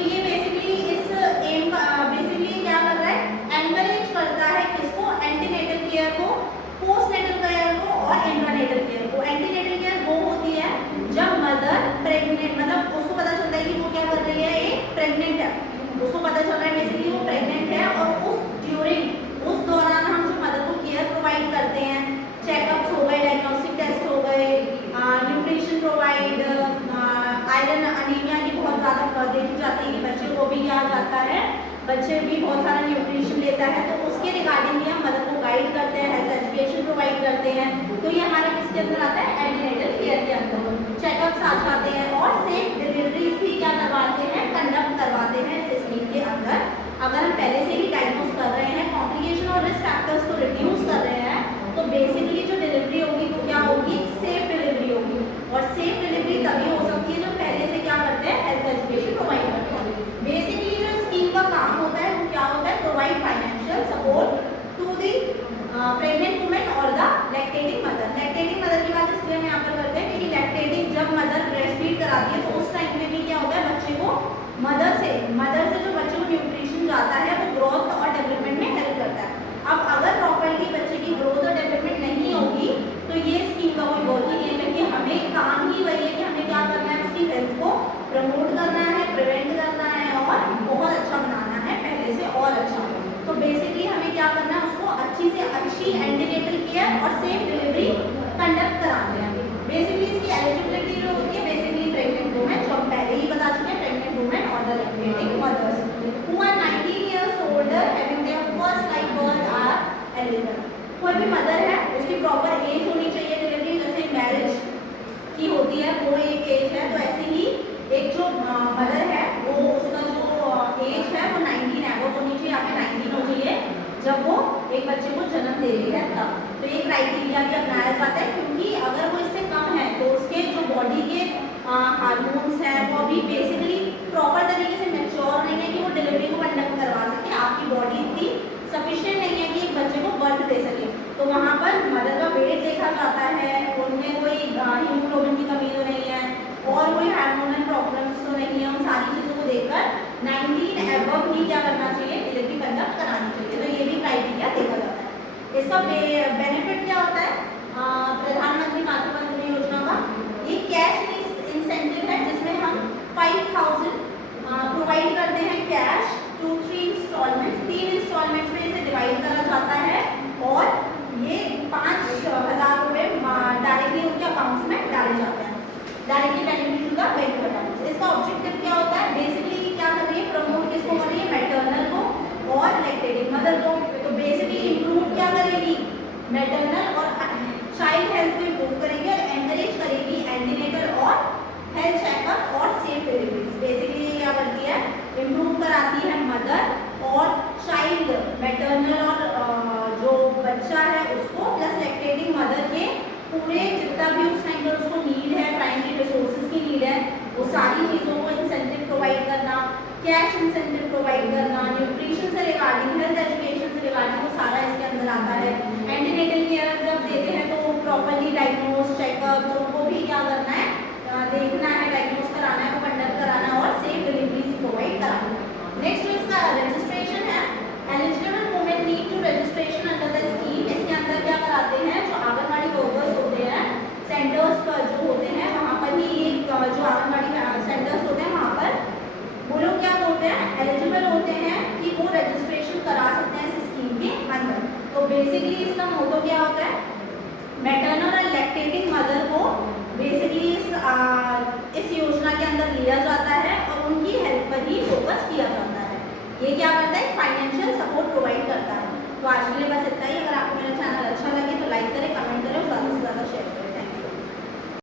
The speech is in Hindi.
तो ये बेसिकली इस एम का बेसिकली क्या कर रहा है, एनकरेज करता है किसको, एंटीनेटल केयर को, पोस्टनेटल केयर को और इंट्रानेटल केयर को। एंटीनेटल केयर वो होती है जब मदर प्रेग्नेंट, मतलब उसको पता चलता है कि वो क्या कर रही है, एक प्रेग्नेंट है, उसको पता चल रहा है बेसिकली वो प्रेग्नेंट है, और उस दौरान हम जो मदर को केयर प्रोवाइड करते हैं, चेकअप्स हो गए, डायग्नोस्टिक टेस्ट हो गए, न्यूट्रिशन प्रोवाइड, आयरन अनीमिया की बहुत ज़्यादा देखी जाती है कि बच्चे को भी क्या जाता है, बच्चे भी बहुत सारा न्यूट्रिशन लेता है, तो उसके रिगार्डिंग भी हम मदर को गाइड करते हैं, हेल्थ एजुकेशन प्रोवाइड करते हैं। तो ये हमारा किसके अंदर आता है, एंटीनेटल केयर के अंदर। चेकअप्स आ जाते हैं और सेफ डिलीवरीज भी क्या करवाते हैं, कंडक्ट करवाते हैं इस स्कीम के अंदर। अगर हम पहले से ही डायग्नोस कर रहे हैं, कॉम्प्लिकेशन और रिस्क फैक्टर्स को रिड्यूस कर रहे हैं, तो बेसिकली जो डिलीवरी होगी वो क्या होगी, सेफ डिलीवरी होगी। और सेफ डिलीवरी तभी हो सकती है जब पहले से क्या करते हैं, हेल्थ एजुकेशन प्रोवाइड करते हैं। बेसिकली जो स्कीम का काम होता है वो क्या होता है, provide financial support to the pregnant women और the lactating mother. Lactating mother की बात इसलिए हम यहाँ पर करते हैं क्योंकि लैक्टेटिंग जब मदर ब्रेस्ट फीड कराती है तो उस टाइम में भी क्या होता है, बच्चे को मदर से जो बच्चे को न्यूट्रिशन जाता है वो ग्रोथ और डेवलपमेंट में हेल्प करता है। अब अगर प्रॉपर्ली बच्चे की ग्रोथ और डेवलपमेंट नहीं होगी तो ये स्कीम का कोई बहुत ही नहीं है, क्योंकि हमें काम ही वही है कि हमें क्या करना है, उसकी हेल्थ को प्रमोट करना है, प्रिवेंट करना है और बहुत अच्छा बनाना है पहले से और अच्छा। तो बेसिकली हमें क्या करना है, उसको अच्छी से अच्छी एंटीनेटल केयर और सेफ डिलीवरी कंडक्ट कराते हैं। बेसिकली इसकी एलिजिबिलिटी जो होती है, बेसिकली प्रेग्नेंट वुमेन, जो हम पहले ही बता चुके हैं, प्रेग्नेंट वुमेन और the lactating mothers who are 19 years older having their first live birth are eligible। कोई भी मदर है उसकी प्रॉपर एज होनी चाहिए डिलीवरी, जैसे मैरिज की होती है वो एक एज है, तो ऐसे ही एक जो मदर है वो उसका जो एज है वो 19 है, वो होनी चाहिए, यहाँ पे 19 हो चाहिए जब वो एक बच्चे को जन्म दे रही है तब। तो ये क्राइटेरिया भी अपनाया जाता है, क्योंकि अगर वो इससे कम है तो उसके जो बॉडी के हार्मोन्स हैं वो अभी बेसिकली प्रॉपर तरीके से मैच्योर नहीं है कि वो डिलीवरी को कंडक्ट करवा सके। आपकी बॉडी इतनी सफिशिएंट नहीं है कि एक बच्चे को बर्थ दे सके, तो वहाँ पर मदर का वेट देखा जाता है, उनमें कोई हीमोग्लोबिन की कमी तो नहीं है और कोई हार्मोनल प्रॉब्लम्स तो नहीं है। उन सारी चीज़ों को देखकर 19 एबव ही क्या करना चाहिए, डिलीवरी कंडक्ट करानी चाहिए। तो ये भी क्राइटेरिया देखा जाता है। इसका बेनिफिट क्या होता है, प्रधानमंत्री मातृ वंदना योजना का ये कैश इंसेंटिव है, जिसमें हम 5000 प्रोवाइड करते हैं कैश, 2-3 इंस्टॉलमेंट्स, 3 इंस्टॉलमेंट्स में इसे डिवाइड करा जाता है और ये 5000 रुपये डायरेक्टली उनके अकाउंट्स में डाले जाते हैं, डायरेक्टली बेनिफिट का बैंक अकाउंट। इसका ऑब्जेक्टिव क्या होता है, बेसिकली क्या कर रही है, प्रमोट किसको कर रही है, मैटरनल को और लैक्टेटिंग मदर को। तो बेसिकली इम्प्रूव क्या करेगी, मैटरनल और चाइल्ड हेल्थ को इम्प्रूव करेगी और एनकरेज करेगी एंटीनेटल और हेल्थ चेकअप और सेफ डिलीवरीज। बेसिकली ये क्या करती है, इम्प्रूव कराती है मदर और चाइल्ड, मैटरनल और जो बच्चा है उसको, प्लस लैक्टेटिंग मदर के पूरे जितना भी उस टाइम पर उसको नीड है, प्राइमरी रिसोर्सेज की नीड है, वो सारी चीज़ों को इंसेंटिव प्रोवाइड करना, कैश इंसेंटिव प्रोवाइड करना, न्यूट्रिशन से रिगार्डिंग, हेल्थ एजुकेशन से रिगार्डिंग, वो सारा इसके अंदर आता है। एंटीनेटल केयर जब देते हैं तो प्रॉपरली डायग्नोस, चेकअप, उनको भी क्या करना है, देखना है, डायग्नोस कराना है, वो कंडक्ट कराना है और सेफ डिलीवरीज प्रोवाइड कराना है। नेक्स्ट जो इसका रजिस्ट्रेशन है, eligible women need to registration under the scheme. इसके अंदर क्या कराते हैं, जो आंगनबाड़ी वर्कर्स होते हैं, सेंटर्स पर जो होते हैं वहाँ पर ही एक जो आंगनबाड़ी सेंटर्स होते हैं वहाँ पर वो लोग क्या होते हैं, एलिजिबल होते हैं कि वो रजिस्ट्रेशन करा सकते हैं इस स्कीम के अंदर। तो बेसिकली इसका मोटो क्या होता है, मैटरनल और लैक्टेटिंग मदर को बेसिकली इस योजना के अंदर लिया जाता है और उनकी हेल्थ पर ही फोकस किया जाता है। ये क्या करता है, फाइनेंशियल सपोर्ट प्रोवाइड करता है। तो आज के लिए बस इतना ही। अगर आपको मेरा चैनल अच्छा लगे तो लाइक करें, कमेंट करें और ज़्यादा से ज़्यादा शेयर करें।